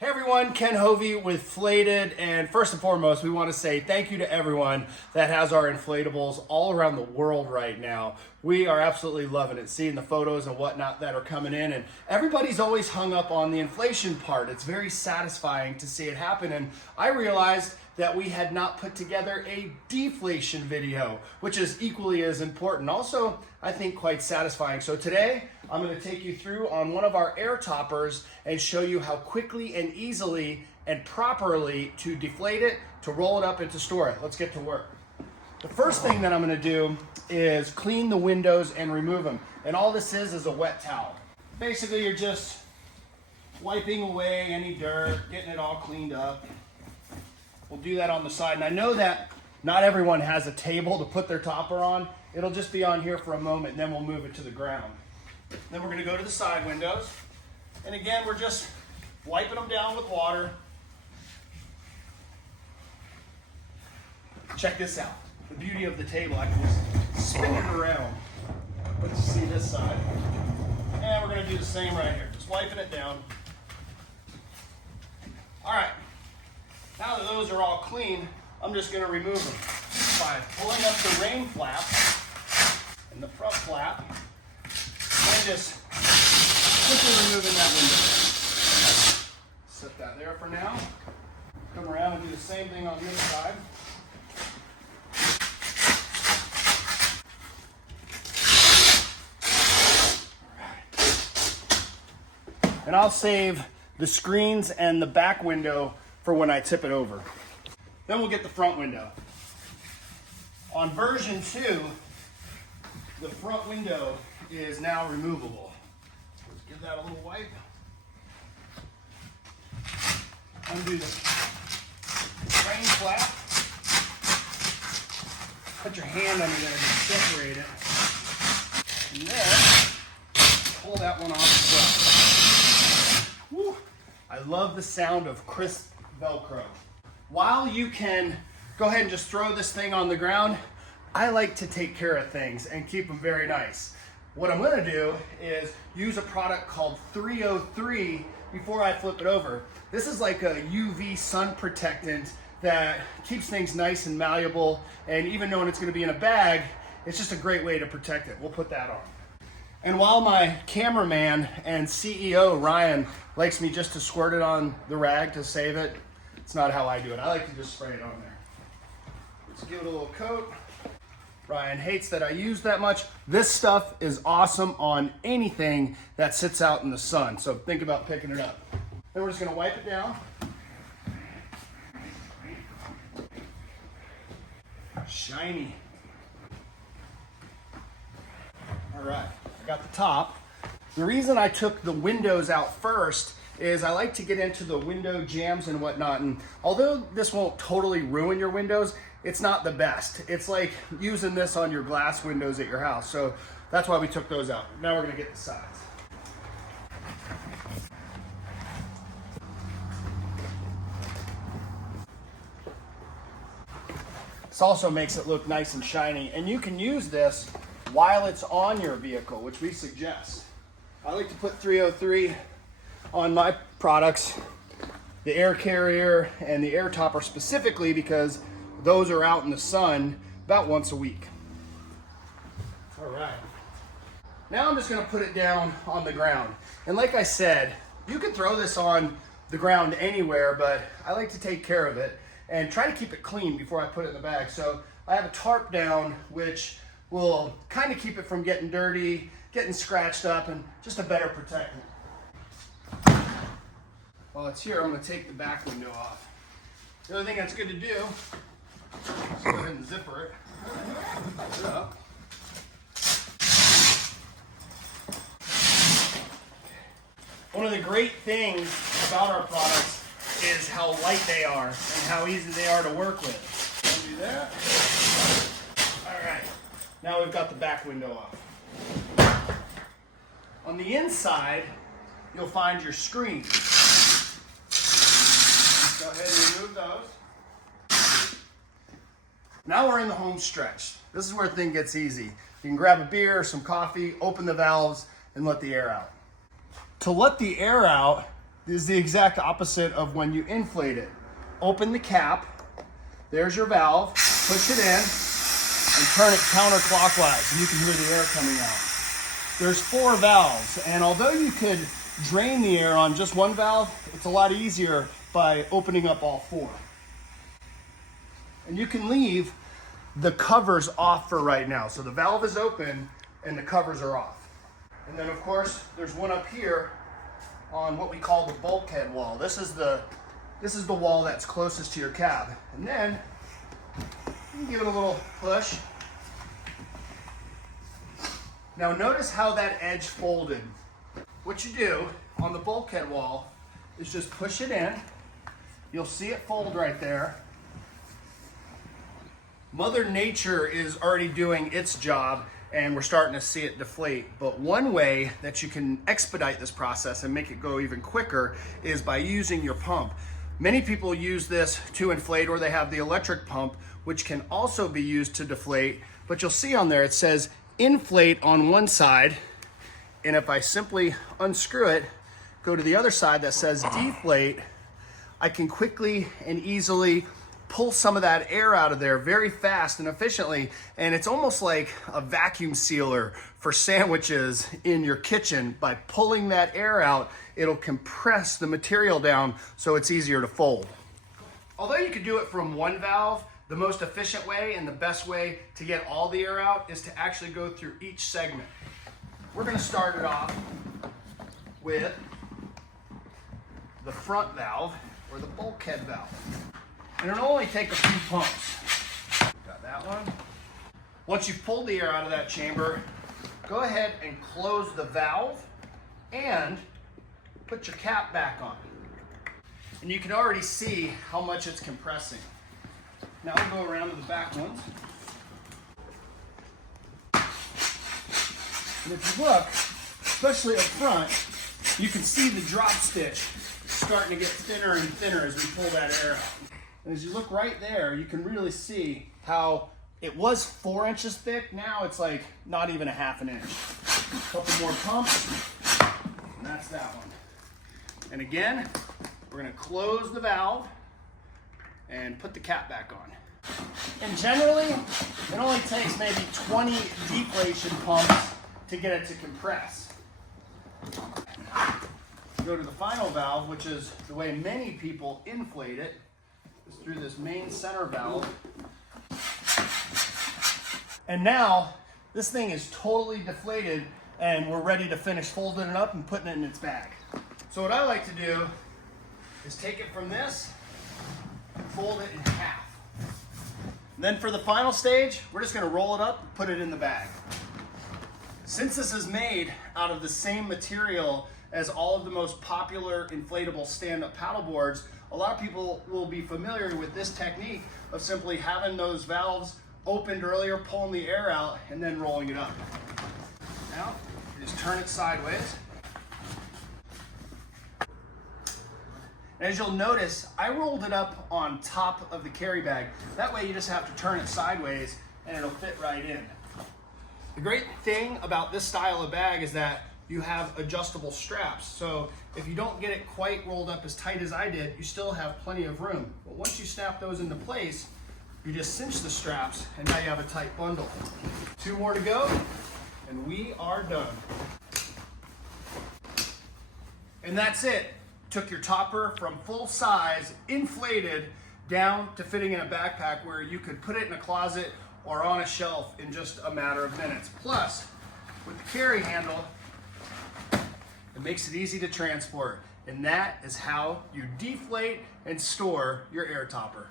Hey everyone, Ken Hoeve with FLATED, and first and foremost, we want to say thank you to everyone that has our inflatables all around the world right now. We are absolutely loving it, seeing the photos and whatnot that are coming in, and everybody's always hung up on the inflation part. It's very satisfying to see it happen, and I realized that we had not put together a deflation video, which is equally as important. Also, I think quite satisfying. So today, I'm going to take you through on one of our air toppers and show you how quickly and easily and properly to deflate it, to roll it up and to store it. Let's get to work. The first thing that I'm going to do is clean the windows and remove them. And all this is a wet towel. Basically, you're just wiping away any dirt, getting it all cleaned up. We'll do that on the side. And I know that not everyone has a table to put their topper on. It'll just be on here for a moment, and then we'll move it to the ground. Then we're going to go to the side windows. And again, we're just wiping them down with water. Check this out. The beauty of the table. I can just spin it around. Let's see this side. And we're going to do the same right here. Just wiping it down. All right. Now that those are all clean, I'm just going to remove them by pulling up the rain flap and the front flap and just quickly removing that window. Set that there for now. Come around and do the same thing on this side. All right. And I'll save the screens and the back window for when I tip it over. Then we'll get the front window. On version 2, the front window is now removable. Let's give that a little wipe. Undo the rain flap. Put your hand under there to separate it. And then pull that one off as well. Woo. I love the sound of crisp Velcro. While you can go ahead and just throw this thing on the ground, I like to take care of things and keep them very nice. What I'm going to do is use a product called 303 before I flip it over. This is like a UV sun protectant that keeps things nice and malleable, and even knowing it's going to be in a bag, it's just a great way to protect it. We'll put that on. And while my cameraman and CEO, Ryan, likes me just to squirt it on the rag to save it, it's not how I do it. I like to just spray it on there. Let's give it a little coat. Ryan hates that I use that much. This stuff is awesome on anything that sits out in the sun, so think about picking it up. Then we're just going to wipe it down. Shiny. All right, I got the top. The reason I took the windows out first is I like to get into the window jams and whatnot, and although this won't totally ruin your windows, it's not the best. It's like using this on your glass windows at your house, so that's why we took those out. Now we're going to get the sides. This also makes it look nice and shiny, and you can use this while it's on your vehicle, which we suggest. I like to put 303 on my products, the air carrier and the air topper specifically, because those are out in the sun about once a week. All right. Now I'm just going to put it down on the ground. And like I said, you can throw this on the ground anywhere, but I like to take care of it and try to keep it clean before I put it in the bag. So I have a tarp down, which will kind of keep it from getting dirty, getting scratched up, and just a better protectant. While it's here, I'm going to take the back window off. The other thing that's good to do is go ahead and zipper it. Zip it up. One of the great things about our products is how light they are and how easy they are to work with. I'll do that. All right. Now we've got the back window off. On the inside, you'll find your screens. Go ahead and remove those. Now we're in the home stretch. This is where things gets easy. You can grab a beer, some coffee, open the valves, and let the air out. To let the air out, is the exact opposite of when you inflate it. Open the cap, there's your valve, push it in, and turn it counterclockwise, and you can hear the air coming out. There's 4 valves, and although you could drain the air on just one valve, it's a lot easier by opening up all 4. And you can leave the covers off for right now. So the valve is open and the covers are off. And then of course, there's one up here on what we call the bulkhead wall. This is the wall that's closest to your cab. And then you can give it a little push. Now notice how that edge folded. What you do on the bulkhead wall is just push it in. You'll see it fold right there. Mother Nature is already doing its job and we're starting to see it deflate. But one way that you can expedite this process and make it go even quicker is by using your pump. Many people use this to inflate, or they have the electric pump, which can also be used to deflate. But you'll see on there it says inflate on one side, and if I simply unscrew it, go to the other side that says deflate, I can quickly and easily pull some of that air out of there very fast and efficiently. And it's almost like a vacuum sealer for sandwiches in your kitchen. By pulling that air out, it'll compress the material down so it's easier to fold. Although you could do it from one valve, the most efficient way and the best way to get all the air out is to actually go through each segment. We're gonna start it off with the front valve, or the bulkhead valve. And it'll only take a few pumps. Got that one. Once you've pulled the air out of that chamber, go ahead and close the valve and put your cap back on. And you can already see how much it's compressing. Now we'll go around to the back ones. And if you look, especially up front, you can see the drop stitch starting to get thinner and thinner as we pull that air out. And as you look right there, you can really see how it was 4 inches thick. Now it's like not even a ½ inch. A couple more pumps, and that's that one. And again, we're gonna close the valve and put the cap back on. And generally, it only takes maybe 20 deflation pumps to get it to compress. Go to the final valve, which is the way many people inflate it, is through this main center valve. And now this thing is totally deflated and we're ready to finish folding it up and putting it in its bag. So what I like to do is take it from this and fold it in half. And then for the final stage, we're just gonna roll it up and put it in the bag. Since this is made out of the same material as all of the most popular inflatable stand-up paddle boards, a lot of people will be familiar with this technique of simply having those valves opened earlier, pulling the air out, and then rolling it up. Now, just turn it sideways. And as you'll notice, I rolled it up on top of the carry bag. That way you just have to turn it sideways and it'll fit right in. The great thing about this style of bag is that you have adjustable straps. So if you don't get it quite rolled up as tight as I did, you still have plenty of room. But once you snap those into place, you just cinch the straps and now you have a tight bundle. 2 more to go and we are done. And that's it. Took your topper from full size, inflated, down to fitting in a backpack where you could put it in a closet or on a shelf in just a matter of minutes. Plus, with the carry handle, it makes it easy to transport. And that is how you deflate and store your air topper.